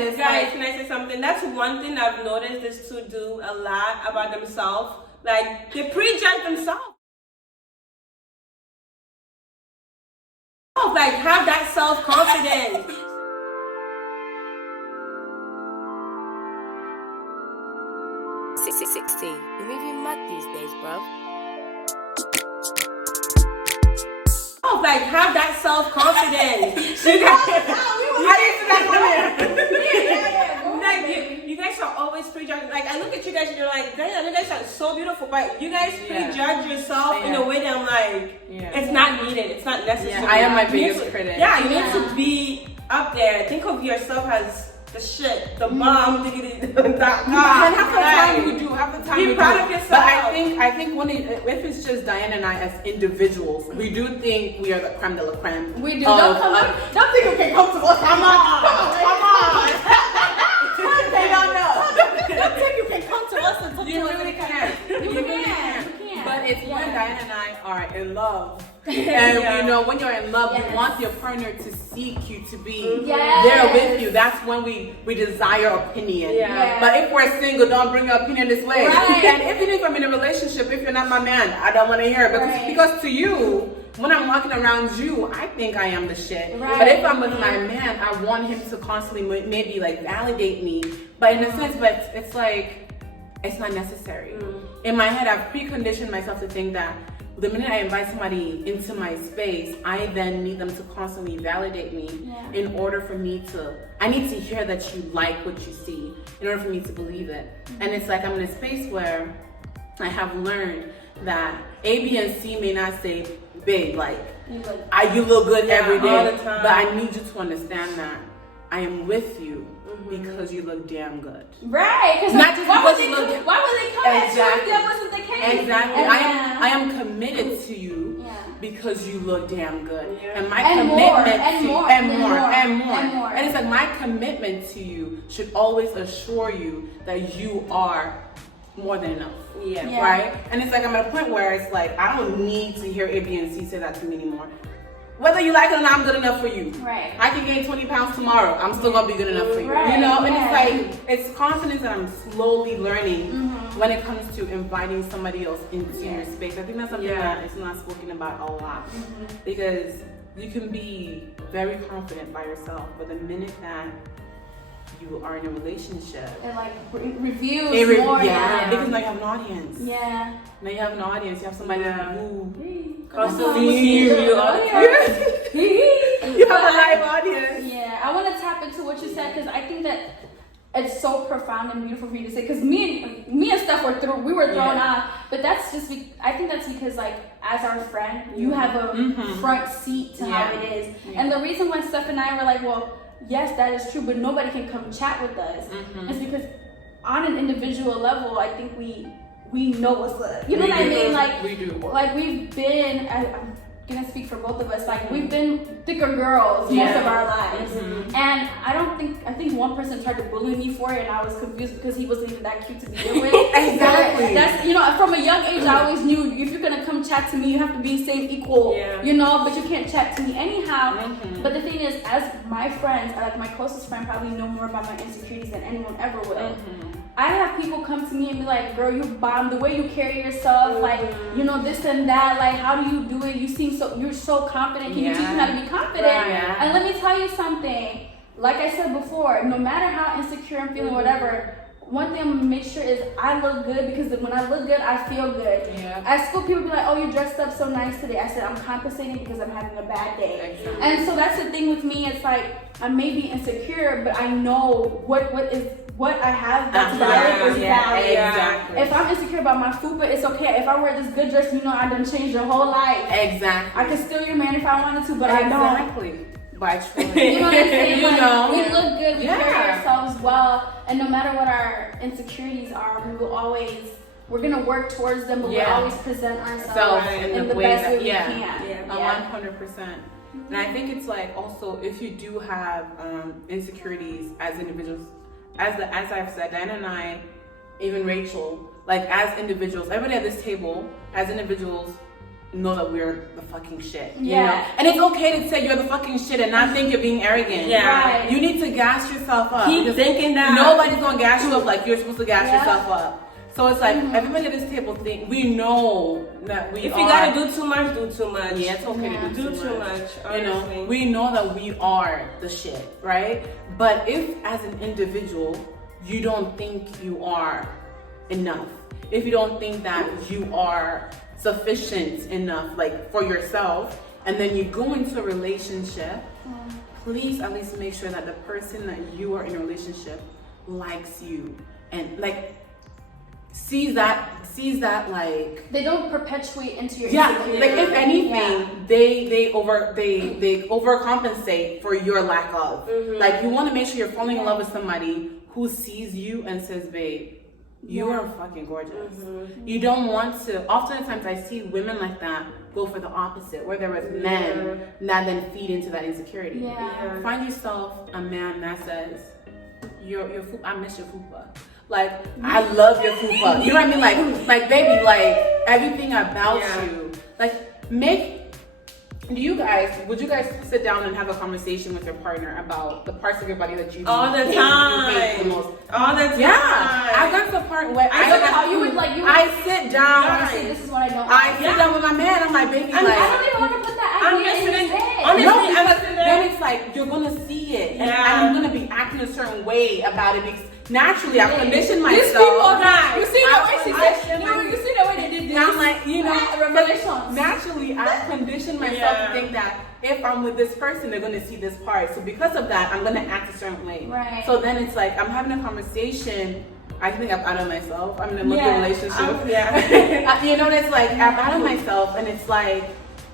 is guys, can I say something? That's one thing I've noticed is to do a lot about themselves. Like, they prejudge themselves. Like, have that self-confidence. 16. You may be mad these days, bro. Like, have that self-confidence. You guys are always prejudging. Like, I look at you guys and you're like, damn, you guys are so beautiful, but you guys prejudge yourself in a way that I'm like, it's not needed, it's not necessary. I am my biggest critic. Yeah, you need to be up there. Think of yourself as the shit, the bomb, diggity, and half the time you do, half the time be proud of yourself. But I think when if it's just Diane and I as individuals, we do think we are the creme de la creme. We do. Don't think you can come to us. Come on. They don't know. Don't think you can come to us and talk to us. You really can. You can. But it's when Diane and I are in love. And you know, when you're in love, you want your partner to seek you, to be there with you. That's when we desire opinion. But if we're single, don't bring your opinion this way. Right. And even if I'm in a relationship, if you're not my man, I don't want to hear it. Because to you, when I'm walking around you, I think I am the shit. Right. But if I'm with my man, I want him to constantly maybe like validate me. But in a sense, but it's like, it's not necessary. In my head, I've preconditioned myself to think that the minute I invite somebody into my space, I then need them to constantly validate me in order for me to, I need to hear that you like what you see in order for me to believe it. And it's like I'm in a space where I have learned that A, B, and C may not say, babe, like, you look good every day, all the time. but I need you to understand that I am with you because you look damn good. Right, because not just why would because you look. why would they come at you if that wasn't the case? Exactly. I am committed to you because you look damn good. And my And commitment more, and more. And And it's like my commitment to you should always assure you that you are more than enough. Right? And it's like I'm at a point where it's like I don't need to hear A, B, and C say that to me anymore. Whether you like it or not, I'm good enough for you. Right. I can gain 20 pounds tomorrow. I'm still gonna be good enough for you. Right. You know? And it's like, it's confidence that I'm slowly learning when it comes to inviting somebody else into your space. I think that's something that is not spoken about a lot. Because you can be very confident by yourself, but the minute that you are in a relationship, And like reviews more. because now you have an audience. Yeah. Now you have an audience. You have somebody who constantly sees you. you have a live audience. Yeah, I want to tap into what you said because I think that it's so profound and beautiful for you to say. Because me and Steph were thrown off, but that's just I think that's because like as our friend, you have a front seat to how it is, and the reason why Steph and I were like, well, yes, that is true, but nobody can come chat with us. It's because on an individual level, I think we know what's good. You know what I mean? Like we do. Like we've been. I'm gonna speak for both of us. Like we've been thicker girls most of our lives, and I think one person tried to bully me for it, and I was confused because he wasn't even that cute to begin with. Exactly. That's from a young age. I always knew if you're gonna come chat to me, you have to be same equal. You know, but you can't chat to me anyhow. But the thing is, as my friends, like my closest friend, probably know more about my insecurities than anyone ever will. I have people come to me and be like, girl, you bomb, the way you carry yourself, like, you know, this and that, like, how do you do it? You're so confident. Can you teach me how to be confident? And let me tell you something. Like I said before, no matter how insecure I'm feeling, whatever, one thing I'm gonna make sure is I look good because when I look good, I feel good. At school, people be like, oh, you dressed up so nice today. I said, I'm compensating because I'm having a bad day. And so that's the thing with me. It's like, I may be insecure, but I know what I have that's valid is valid. Exactly. If I'm insecure about my food, but it's okay. If I wear this good dress, you know, I done changed your whole life. Exactly. I could steal your man if I wanted to, but I don't. Exactly. By choice. You know what I'm saying? You know. We look good, we carry ourselves well, and no matter what our insecurities are, we're gonna work towards them, but we'll always present ourselves in the best way we can. 100%. And I think it's like also if you do have insecurities as individuals, as I've said, Diana and I, even Rachel, like as individuals, everybody at this table, as individuals, know that we're the fucking shit. You Yeah. know? And it's okay to say you're the fucking shit and not think you're being arrogant. Yeah. Right. You need to gas yourself up. Keep thinking that. Nobody's gonna gas you up like you're supposed to gas Yeah. yourself up. So it's like everybody at this table think we know that we If are. you gotta do too much, do too much. Yeah, it's okay to Do too much. You know, Honestly. we know that we are the shit, right? But if as an individual you don't think you are enough, if you don't think that you are sufficient enough, like for yourself, and then you go into a relationship, please at least make sure that the person that you are in a relationship likes you and like sees that like They don't perpetuate into your yeah, insecurity. like if anything, Yeah. they overcompensate for your lack of. Like you want to make sure you're falling in love with somebody who sees you and says, "Babe, you are fucking gorgeous." You don't want to. Oftentimes, I see women like that go for the opposite, where there is men that then feed into that insecurity. Yeah. Find yourself a man that says, I miss your fupa." Like, I love your fupa. You know what I mean? Like baby, like everything about you. Like, would you guys sit down and have a conversation with your partner about the parts of your body that you all the hate time. the most? All the time. Yeah. I got to the part where I sit down. I say, this is what I don't I like. sit down with my man. I'm like, baby, I like. don't even want to put that I'm idea in his listening. head. Honestly, No, I'm because listening. then it's like you're gonna see it, and Yeah. I'm gonna be acting a certain way about it because naturally I've conditioned These myself. people, you see the way she I- said, you see the way they did this. And I'm like, you know, Revelations. naturally I've conditioned myself to think that if I'm with this person, they're gonna see this part. So because of that, I'm gonna act a certain way. Right. So then it's like I'm having a conversation. I think I'm out of myself. I'm in a multi relationship. You know, it's like I'm out of myself, and it's like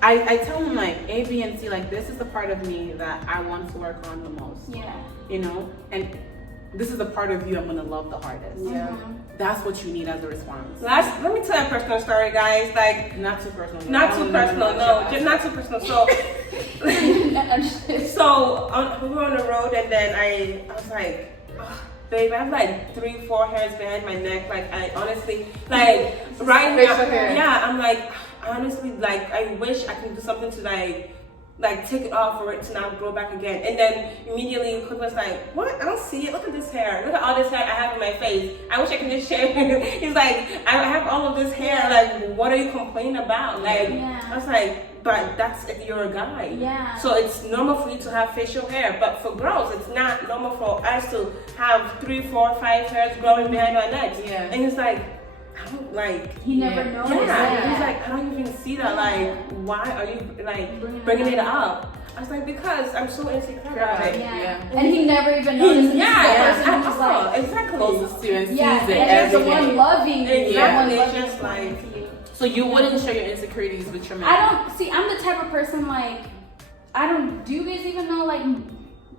I tell them like A, B, and C. Like this is the part of me that I want to work on the most. Yeah. You know, and this is the part of you I'm gonna love the hardest. Yeah. That's what you need as a response. Let me tell you a personal story, guys. Like, Not too personal. not too personal, no, just not too personal. So, we were on the road, and then I was like, oh, babe, I have like 3-4 hairs behind my neck. Like, I honestly, like, right now, yeah, I'm like, honestly, like, I wish I could do something to like take it off for it to not grow back again. And then immediately Cook was like, what? I don't see it. Look at this hair. Look at all this hair I have in my face. I wish I could just shave it. He's like, I have all of this hair. Like, what are you complaining about? Like, I was like, but that's if you're a guy. Yeah. So it's normal for you to have facial hair. But for girls, it's not normal for us to have 3, 4, 5 hairs growing behind our necks. Yeah. And he's like, I don't like. He never noticed Yeah, that. he's like, I don't even see that. Like, why are you like bringing it up? I was like, because I'm so insecure about it. Yeah. And he never even noticed. And Yeah, the person who was like, exactly. Closest to you and sees yeah, it and there's the every one day. loving you. Exactly. The one It's just loving like- you. So you wouldn't share your insecurities with your man? I don't see. I'm the type of person like I don't. Do you guys even know like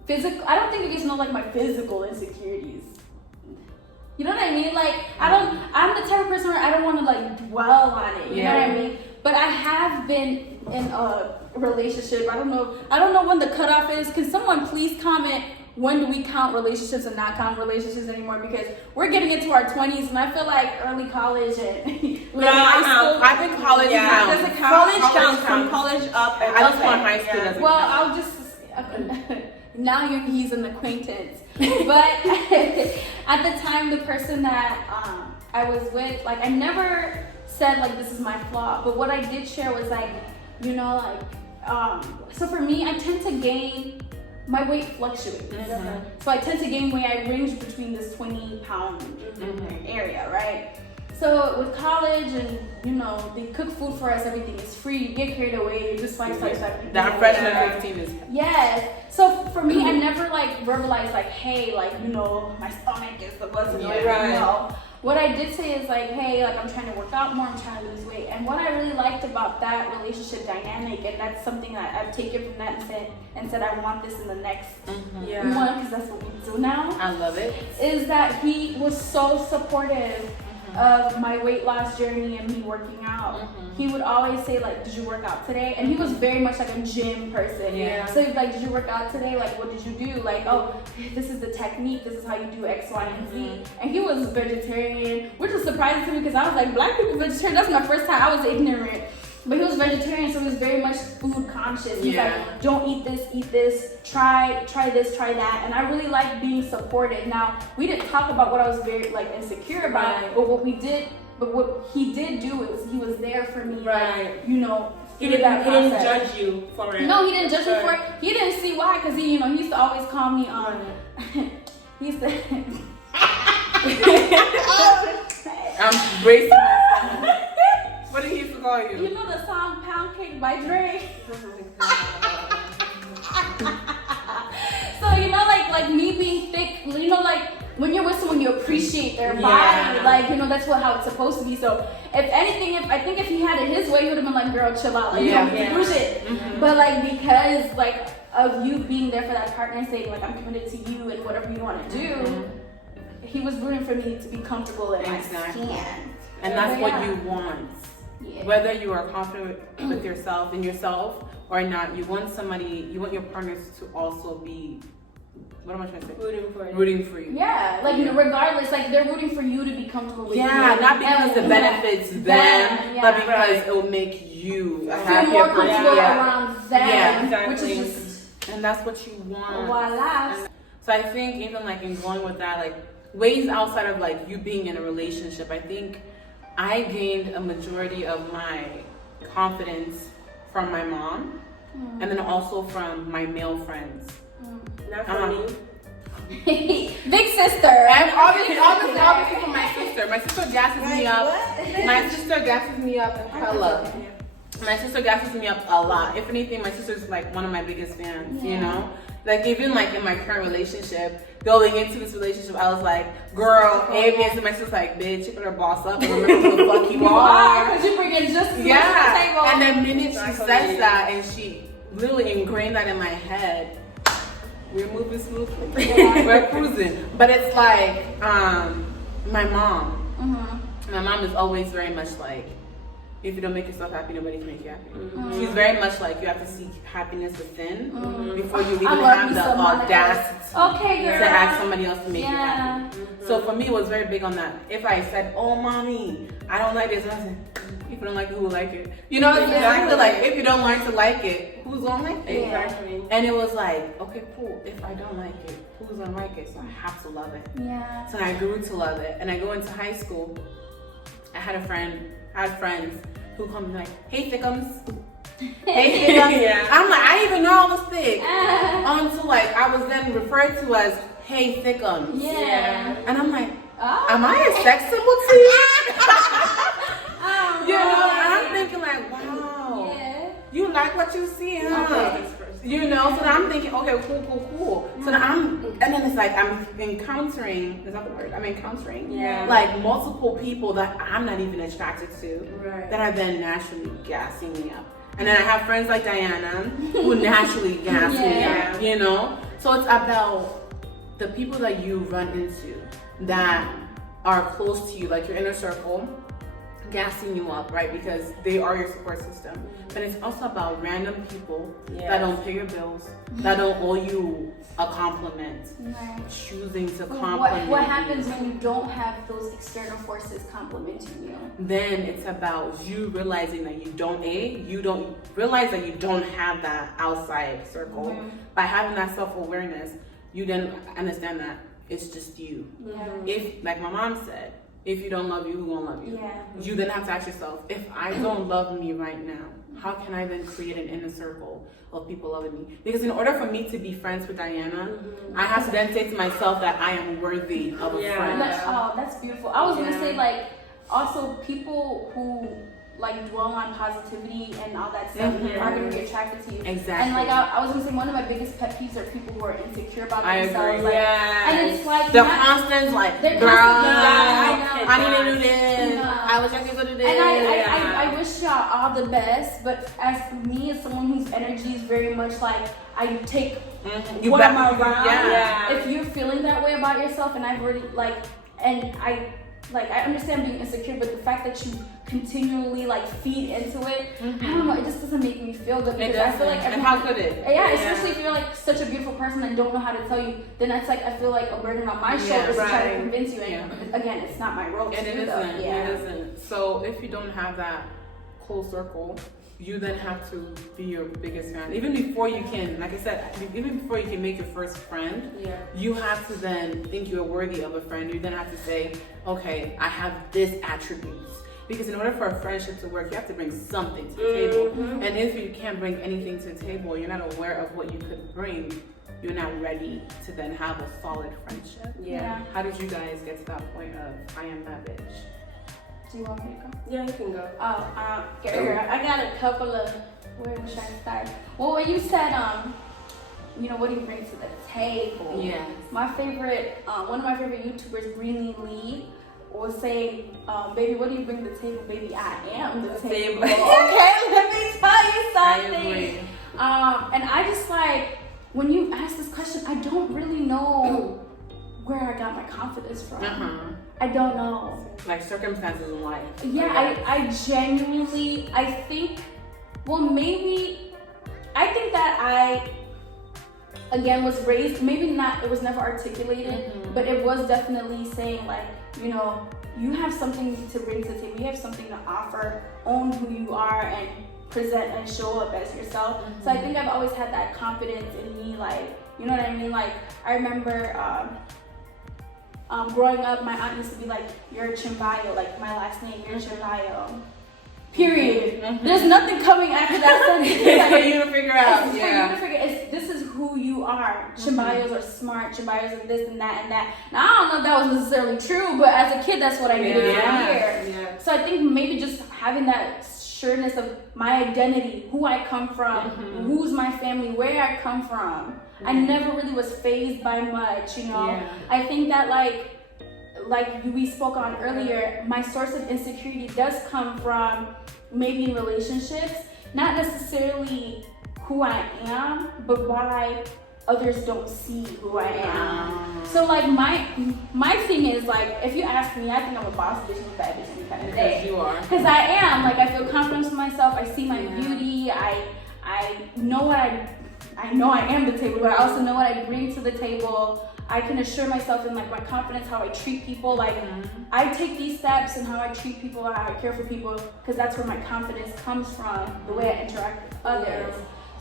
physical? I don't think you guys know like my physical insecurities. You know what I mean? Like I don't. I'm the type of person where I don't want to like dwell on it. You know what I mean? But I have been in a relationship. I don't know when the cutoff is. Can someone please comment? When do we count relationships and not count relationships anymore? Because we're getting into our 20s, and I feel like early college and high school. I think college counts. Does it count? College counts from college up. And I just want high school. Doesn't Well, count. I'll just now he's an acquaintance. But at the time, the person that I was with, like I never said like this is my flaw. But what I did share was like, you know, like so for me, I tend to gain. My weight fluctuates. So I tend to gain weight. I range between this 20-pound area, right? So with college and, you know, they cook food for us, everything is free. You get carried away, you just like That freshman 15 is... Yes. So for me, I never like verbalized like, hey, like, you know, my stomach is the buzz. You know. What I did say is like, hey, like I'm trying to work out more, I'm trying to lose weight. And what I really liked about that relationship dynamic, and that's something that I've taken from that and said I want this in the next one, because that's what we do now. I love it. Is that he was so supportive of my weight loss journey and me working out. He would always say like, did you work out today? And he was very much like a gym person. So he's like, did you work out today? Like, what did you do? Like, oh, this is the technique. This is how you do X, Y, and Z. And he was vegetarian, which was surprising to me because I was like, black people vegetarian. That's my first time. I was ignorant. But he was vegetarian, so he was very much food conscious. He's like, don't eat this, try this, try that. And I really like being supported. Now, we didn't talk about what I was very like insecure about, but what he did do is he was there for me, like, you know. He didn't judge you for it. No, he didn't judge me for it. He didn't see why, because he used to always call me he used to I'm bracing myself. What did he used to call you? You know the song Pound Cake by Dre? So, you know, like me being thick, you know, like when you're with someone, you appreciate their body. Like, you know, that's how it's supposed to be. So, if anything, I think if he had it his way, he would have been like, girl, chill out. Like, you don't need to push it. But, like, because, like, of you being there for that partner and saying, like, I'm committed to you and whatever you want to do, he was rooting for me to be comfortable in my skin. And that's what you want. Whether you are confident with yourself or not, you want your partners to also be, what am I trying to say? Rooting for you. Yeah, like, you know, regardless, like, they're rooting for you to be comfortable with you. Yeah, not because it benefits them, but because it will make you a happier more person. comfortable around them, which is just... And that's what you want. Voila. So I think even, like, in going with that, like, ways outside of, like, you being in a relationship, I think I gained a majority of my confidence from my mom, and then also from my male friends. Not from me. Big sister. And obviously from my sister. My sister gasses me up. My sister gasses me up hella. My sister gasses me up a lot. If anything, my sister's like one of my biggest fans, you know? Like, even like in my current relationship, going into this relationship, I was like, girl, and my sister's like, bitch, you better boss up and remember who the fuck you are. Because you bring it just to the table. And the minute she says that and she literally ingrained that in my head, we're moving smoothly. We're cruising. But it's like, my mom. My mom is always very much like, if you don't make yourself happy, nobody can make you happy. She's very much like, you have to seek happiness within before you even have the audacity to ask somebody else to make you happy. So for me, it was very big on that. If I said, oh, mommy, I don't like this, and I said, if you don't like it, who will like it? You know, it's exactly like, if you don't learn to like it, who's gonna like it? Exactly. And it was like, okay, cool. If I don't like it, who's gonna like it? So I have to love it. Yeah. So I grew to love it. And I go into high school, I had friends who come like, hey, thickums. Hey, thickums. I'm like, I didn't even know I was thick. Until like, I was then referred to as, hey, thickums. Yeah. And I'm like, am I a sex symbol to you? You know, and I'm thinking like, wow, you like what you see, huh? You know, so then I'm thinking, okay, cool. So then and then it's like, I'm encountering, is that the word? I'm encountering, like, multiple people that I'm not even attracted to, that are then naturally gassing me up. And then I have friends like Diana, who naturally gas me up, you know? So it's about the people that you run into that are close to you, like your inner circle, gassing you up, right? Because they are your support system. But it's also about random people that don't pay your bills, that don't owe you a compliment, choosing to compliment what happens when you don't have those external forces complimenting you? Then it's about you realizing that you don't realize that you don't have that outside circle. By having that self-awareness, you then understand that it's just you. If, like my mom said, if you don't love you, who gonna love you? You then have to ask yourself, if I don't love me right now, how can I then create an inner circle of people loving me? Because in order for me to be friends with Diana, I have to then say to myself that I am worthy of a friend. That's beautiful. I was gonna say, like, also people who like dwell on positivity and all that stuff are gonna be attracted to you. Exactly. And like I was gonna say, one of my biggest pet peeves are people who are insecure about themselves. I agree. Like, and it's like the constant like, girl, I need to do this. I wish I could do this. And I wish y'all all the best, but as for me, as someone whose energy is very much like, I take what I'm around. If you're feeling that way about yourself, and I've already I understand being insecure, but the fact that you continually like feed into it, I don't know, it just doesn't make me feel good, because I feel like and how could it? Especially if you're like such a beautiful person and don't know how to tell you, then that's like, I feel like a burden on my shoulders to try to convince you, and again, it's not my role to do that. It isn't. So if you don't have that close circle, you then have to be your biggest fan. Even before you can, like I said, even before you can make your first friend, you have to then think you're worthy of a friend. You then have to say, okay, I have this attributes. Because in order for a friendship to work, you have to bring something to the table. And if you can't bring anything to the table, you're not aware of what you could bring, you're not ready to then have a solid friendship. How did you guys get to that point of, I am that bitch? Do you want me to go? Yeah, you can go. I got a couple of, where should I start? Well, when you said, you know, what do you bring to the table? Yes. My favorite, one of my favorite YouTubers, Greenlee Lee, will say, baby, what do you bring to the table? Baby, I am the table. Okay, let me tell you something. I agree. And I just like, when you ask this question, I don't really know where I got my confidence from. I don't know. Like circumstances in life. Yeah, I genuinely, I think, well, maybe, I think that I, again, was raised, maybe not, it was never articulated, but it was definitely saying like, you know, you have something to bring to the table, you have something to offer, own who you are, and present and show up as yourself. So I think I've always had that confidence in me, like, you know what I mean? Like, I remember, growing up, my aunt used to be like, you're Chimbayo, like my last name, you're Chimbayo. Period. There's nothing coming after that sentence. It's for you to figure out. It's for you to figure. This is who you are. Chimbayos are smart. Chimbayos are this and that and that. Now I don't know if that was necessarily true, but as a kid, that's what I needed to hear. So I think maybe just having that sureness of my identity, who I come from, who's my family, where I come from. I never really was fazed by much, you know. I think that like we spoke on earlier, my source of insecurity does come from maybe in relationships, not necessarily who I am, but why others don't see who I am. So like my thing is like, if you ask me, I think I'm a boss bitch and a bad bitch kind of day. Because you are. Because I am, like I feel confident in myself, I see my beauty, I know what I know I am the table, but I also know what I bring to the table. I can assure myself in like my confidence, how I treat people. Like I take these steps and how I treat people, how I care for people, because that's where my confidence comes from, the way I interact with others.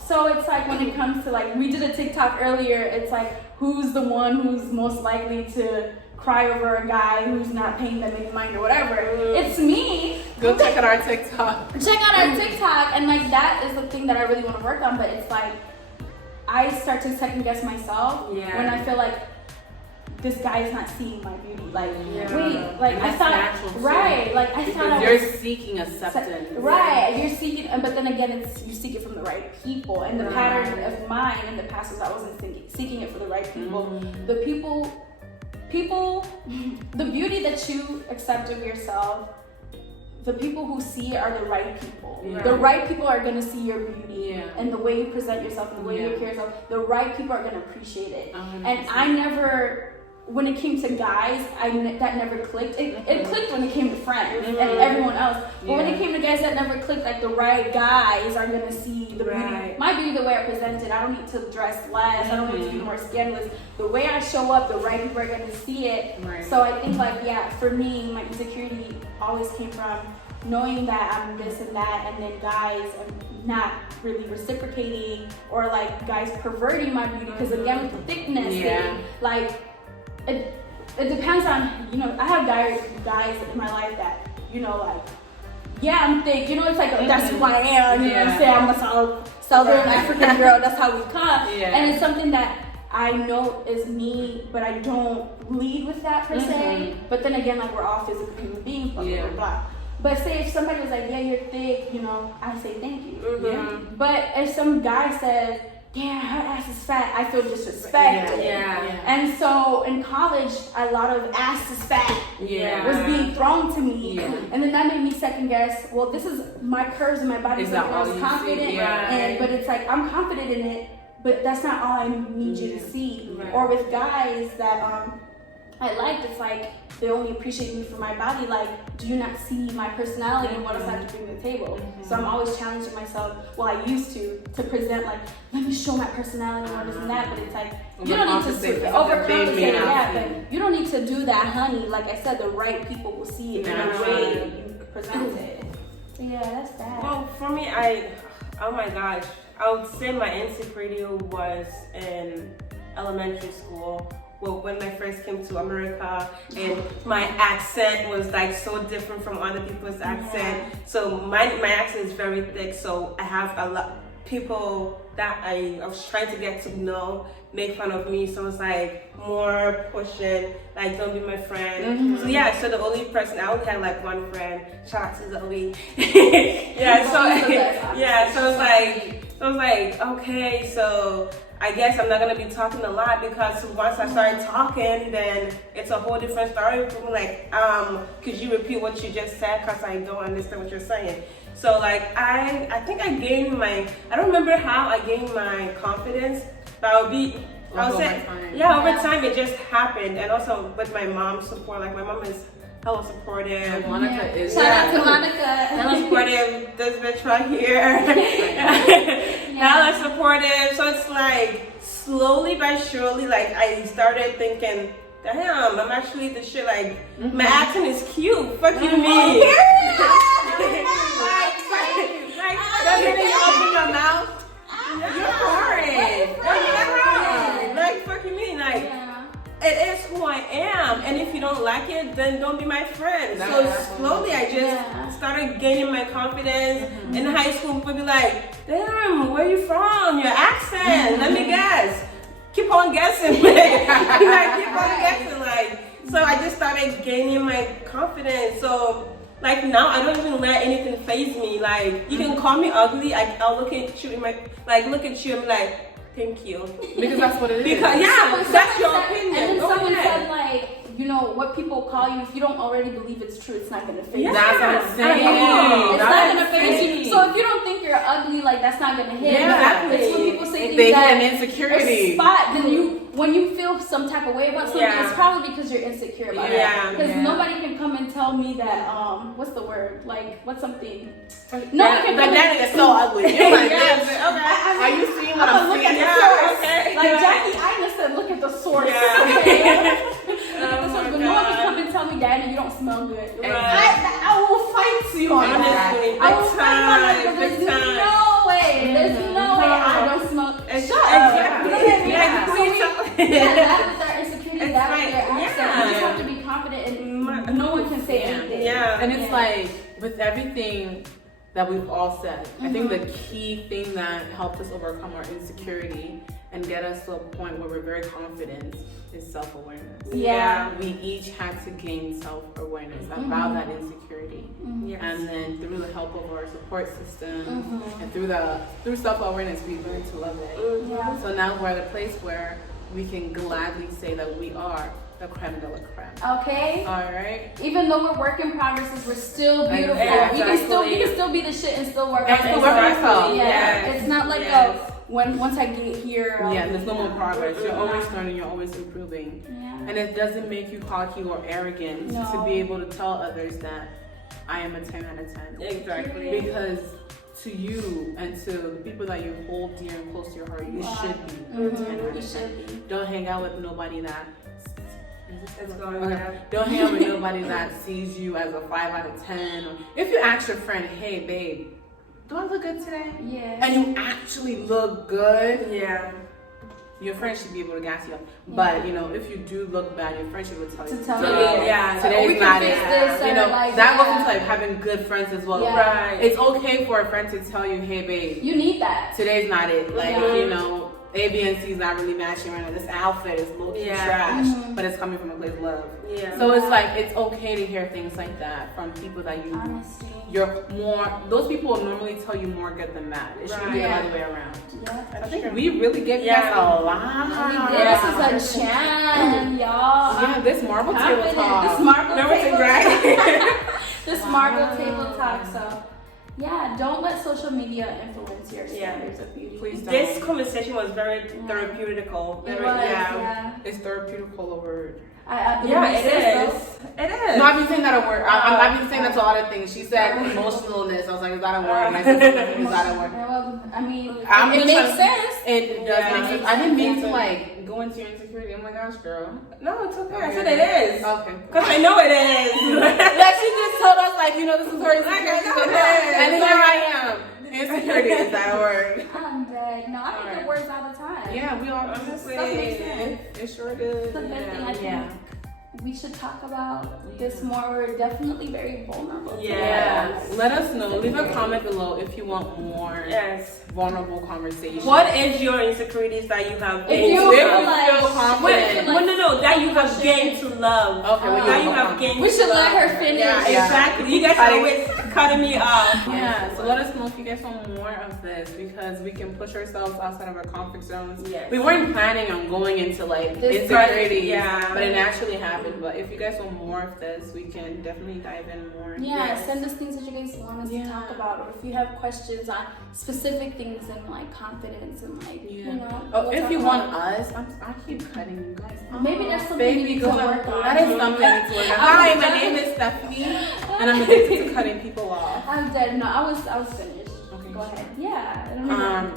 So it's like when it comes to like, we did a TikTok earlier, it's like, who's the one who's most likely to cry over a guy who's not paying them any mind or whatever. It's me. Go check out our TikTok. Check out our TikTok. And like that is the thing that I really want to work on, but it's like, I start to second guess myself when I feel like this guy is not seeing my beauty. Like, wait, like I thought, like I thought you're seeking acceptance. You're seeking, but then again, it's you seek it from the right people. And the pattern of mine in the past was I wasn't seeking it for the right people. The people, the beauty that you accept of yourself, the people who see it are the right people. The right people are going to see your beauty and the way you present yourself and the way you carry yourself. The right people are going to appreciate it. 100%. And I never, when it came to guys, that never clicked. It clicked when it came to friends and everyone else. But when it came to guys, that never clicked. Like the right guys are going to see the beauty. My beauty, the way I present it. I don't need to dress less. I don't need to be more scandalous. The way I show up, the right people are going to see it. So I think like, for me, my insecurity always came from knowing that I'm this and that, and then guys not really reciprocating, or like guys perverting my beauty. Because again, with the thickness thing, like it depends on, you know, I have guys in my life that, you know, like, I'm thick, you know, it's like that's who I am, you know what I'm saying? I'm a Southern African girl, that's how we come. And it's something that I know is me, but I don't lead with that per se. But then again, like we're all physical human beings, blah, blah, blah. But say if somebody was like, you're thick, you know, I say thank you. But if some guy says, her ass is fat, I feel disrespected. And so in college, a lot of ass is fat was being thrown to me. And then that made me second guess, well, this is my curves in my body. Is that all I was confident but it's like, I'm confident in it, but that's not all I need you to see. Or with guys that I liked, it's like, they only appreciate me for my body. Like, do you not see my personality and what else I have to bring to the table? So I'm always challenging myself. Well, I used to present like, let me show my personality and this and that. But it's like, you don't need to overcompensate. But you don't need to do that, honey. Like I said, the right people will see it in the way you present it. Yeah, that's bad. Well, for me, oh my gosh, I would say my insecurity was in elementary school. Well, when I first came to America, and my accent was like so different from other people's accent. So my accent is very thick. So I have a lot people that I was trying to get to know make fun of me. So it's like more pushing, like don't be my friend. So yeah, so the only person I only had like one friend. Shout out to Zoe. So it's like okay, so I guess I'm not gonna be talking a lot because once I start talking, then it's a whole different story for me. Like, could you repeat what you just said? Cause I don't understand what you're saying. So like, I think I gained I don't remember how I gained my confidence, but I would say, over time it just happened, and also with my mom's support. Like my mom is hella supportive. Monica is. Shout out to Monica. Hella supportive. This bitch right here. Hella supportive. So it's like slowly but surely, like I started thinking, damn, I'm actually the shit. Like my accent is cute. Fuck you, me. The minute you open your mouth, you're foreign. Like fuck you, me. Like. It is who I am, and if you don't like it, then don't be my friend. So slowly I just started gaining my confidence. In high school, people be like, damn, where you from? Your accent, let me guess. Keep on guessing. Like, keep on guessing. Like, so I just started gaining my confidence. So like now I don't even let anything faze me. Like you can call me ugly, I'll look at you look at you and be like, thank you. Because that's what it is. Because that's your opinion. And then someone said like, you know, what people call you, if you don't already believe it's true, it's not gonna phase you. That's what I'm saying. It's not gonna phase you. So if you don't think you're ugly, like that's not gonna hit. Exactly. It's when people say things they that hit an insecurity spot, then when you feel some type of way about something, it's probably because you're insecure about it. Because nobody can come and tell me that what's the word? Like what's something? No one can come. That is so ugly. You're like, okay. Are you seeing what I'm seeing? Like Jackie, I understand. Look at the source. But no one can come and tell me, Daddy, you don't smell good. I will fight you on that. I will fight you on that. But there's no way. There's no way I don't smell. Shut up. That's with our insecurity. That's with their accent. You just have to be confident, and no one can say anything. And it's like with everything that we've all said, I think the key thing that helped us overcome our insecurity and get us to a point where we're very confident is self-awareness. We each had to gain self-awareness about that insecurity. And then through the help of our support system and through self-awareness, we learned to love it. So now we're at a place where we can gladly say that we are the creme de la creme. Okay. All right. Even though we're work in progresses, we're still beautiful. We can still be the shit and still work on ourselves. It's not like once I get here. There's no more progress. You're always learning. You're always improving. And it doesn't make you cocky or arrogant to be able to tell others that I am a 10 out of 10. Exactly. Because to you and to the people that you hold dear and close to your heart, you should be 10 out of 10. Don't hang out with nobody that don't hang out with nobody that sees you as a 5 out of 10. Or if you ask your friend, hey babe, do I look good today? And you actually look good. Your friend should be able to gas you up. But, you know, if you do look bad, your friend should tell you. Today's not it. That goes into like having good friends as well. It's okay for a friend to tell you, hey babe, you need that. Today's not it. Like, you know, A, B, and C is not really matching right now. This outfit is low-key trash, but it's coming from a place of love. So it's like, it's okay to hear things like that from people that those people will normally tell you more good than bad. It should be the other way around. I think we really get past a lot. This is a jam, y'all. This marble table talk. This marble table talk, so. Don't let social media influence your standards of beauty. Please don't. This conversation was very therapeutical. Is therapeutical a word? It is. No, I've been saying that a word. I've been saying that to a lot of things. She said emotionalness. I was like, is that a word? And I said, is that a word? Well, I mean, it makes sense. It does make sense. I didn't mean to like go into your insecurity. Oh my gosh, girl. No, it's okay. I said it is. Okay. Because I know it is. Like she just told us, like, you know, this is her insecurity. And here I am. Insecurity is that word. I'm dead. No, I think it works all the time. Yeah, we all Honestly, Stuff makes sense. It sure does. It's a good thing. I think we should talk about this more. We're definitely very vulnerable. Yes. Let us know. Leave a comment below if you want more Yes. vulnerable conversation. What is your insecurities that you have If gained you to feel love? like- confident. No, that you have gained to love. Okay, well, That you have gained We to should let love. her finish. Yeah, exactly. You guys are always cutting me off. Yeah, so let us know if you guys want more of this because we can push ourselves outside of our comfort zones. Yes. We weren't planning on going into like This insecurities, yeah. but it naturally happened. But if you guys want more of this, we can definitely dive in more. Yeah, Yes. send us things that you guys want us to Yeah. talk about, or if you have questions on specific things in like confidence and like you know. Oh, we'll if talk you about want it. us, I keep cutting you guys. Maybe that's something Baby, we need go to on. work on. That is something I need to work on. Hi, my name is Stephanie, and I'm addicted to cutting people off. I'm dead. No, I was finished. Okay. Go ahead. Yeah. I don't know.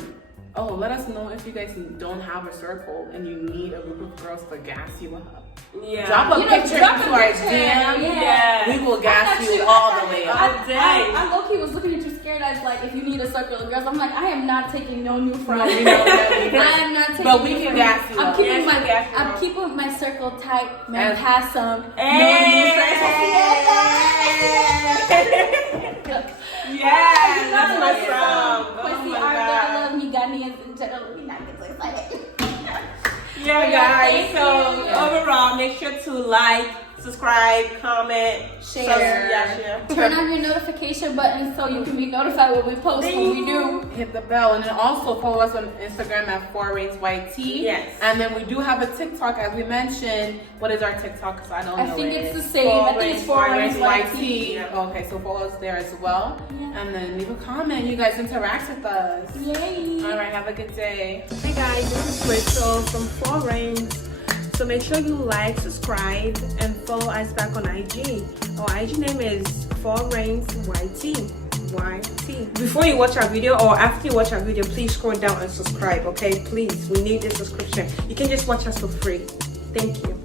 Oh, let us know if you guys don't have a circle and you need a group of girls to gas you up. Yeah. Drop a picture drop a into our picture. DM. Yeah. We will gas you all the way up. I low-key was looking at you scared as like if you need a circle of girls. I'm like, I am not taking no new friends. You know what I mean? I am not taking But we new can friends. gas you I'm up. keeping Yes, we gas you I'm up. keeping my circle tight, man. And- Pass some. Yes, that's my song. Oh Quincy, my I God. love me Ghanaians in general. We not get so excited. Yeah, guys. Thank So you. overall, make sure to like, subscribe, comment, Share. share. Turn on your notification button so you can be notified when we post when we do. Hit the bell and then also follow us on Instagram at 4RainsYT. Yes. And then we do have a TikTok as we mentioned. What is our TikTok? Because I don't know. I think it. it's the same. I think it's 4RainsYT. YT. Okay, so follow us there as well. Yeah. And then leave a comment. You guys interact with us. Yay. All right, have a good day. Hey guys, this is Rachel from 4 Rains. So make sure you like, subscribe, and follow us back on IG. Our IG name is 4 Rains YT. Before you watch our video or after you watch our video, please scroll down and subscribe, okay? Please, we need the subscription. You can just watch us for free. Thank you.